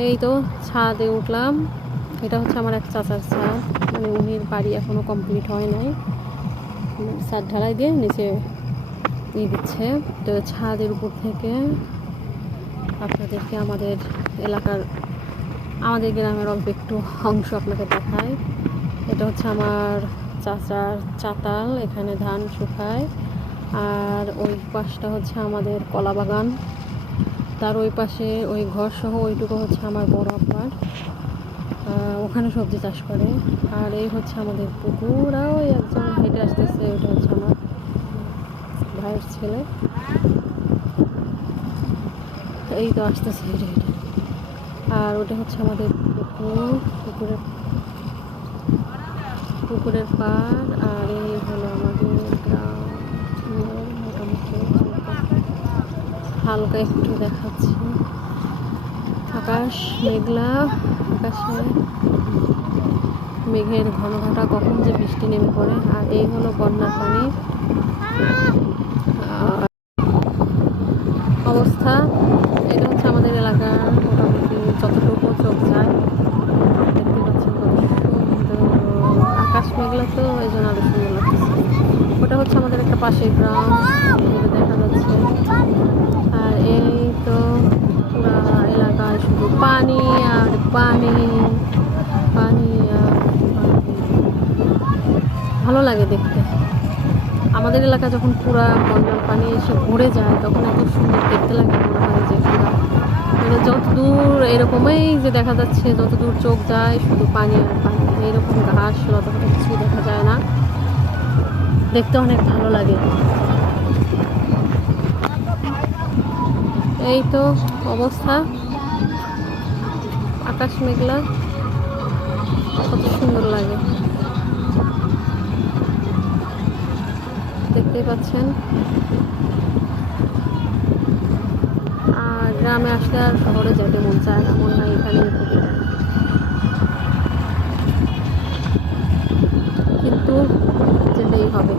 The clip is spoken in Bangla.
এই তো ছাদে উঠলাম। এটা হচ্ছে আমার এক চাচার ছাদ, মানে উনির বাড়ি এখনও কমপ্লিট হয় নাই, ছাদ ঢালাই দিয়ে নিচে দিচ্ছে। তো ছাদের উপর থেকে আপনাদেরকে আমাদের এলাকার, আমাদের গ্রামের অল্প একটু অংশ আপনাকে দেখায়। এটা হচ্ছে আমার চাচার চাতাল, এখানে ধান শুকায়। আর ওই পাশটা হচ্ছে আমাদের কলা বাগান, তার ওই পাশে ওই ঘর সহ ওইটুকু হচ্ছে আমার বড় আব্বার, ওখানে সবজি চাষ করে। আর এই হচ্ছে আমাদের পুকুর, ওই একজন হেঁটে আসতেছে, ওটা হচ্ছে আমার ভাইয়ের ছেলে। এই তো আসতেছে হেঁটে হেঁটে। আর ওটা হচ্ছে আমাদের পুকুর, পুকুরের পাড়। আর এই হলো আমাদের গ্রাম, মোটামুটি হালকা একটু দেখাচ্ছি। আকাশ মেঘলা, আকাশে মেঘের ঘন ঘটা, কখন যে বৃষ্টি নেমে পড়ে। আর এই হলো বন্যার পানি অবস্থা। এটা হচ্ছে আমাদের এলাকার মোটামুটি যতটুকু চোখ যায়। দেখতে পাচ্ছেন কত সুন্দর আকাশ মেঘলা, তো এই জন্য আরো সুন্দর লাগতেছে। ওটা হচ্ছে আমাদের একটা পাশের গ্রাম, দেখা যাচ্ছে। আর এই তো পুরা এলাকায় শুধু পানি আর পানি, পানি আর পানি। ভালো লাগে দেখতে। আমাদের এলাকা যখন পুরা বন্যার পানি এসে ভরে যায়, তখন এত সুন্দর দেখতে লাগে, মনে হয় যে পুরা মানে যত দূর এরকমই যে দেখা যাচ্ছে, যত দূর চোখ যায় শুধু পানি আর পানি। এইরকম ঘাস লতা কিছুই দেখা যায় না, দেখতে অনেক ভালো লাগে। এই তো অবস্থা, আকাশ মেঘলা, কত সুন্দর লাগে দেখতেই পাচ্ছেন। আর গ্রামে আসলে আর শহরে যেতে মন চায় না, মনে হয় এখানেই থেকে যায়, কিন্তু যেতেই হবে।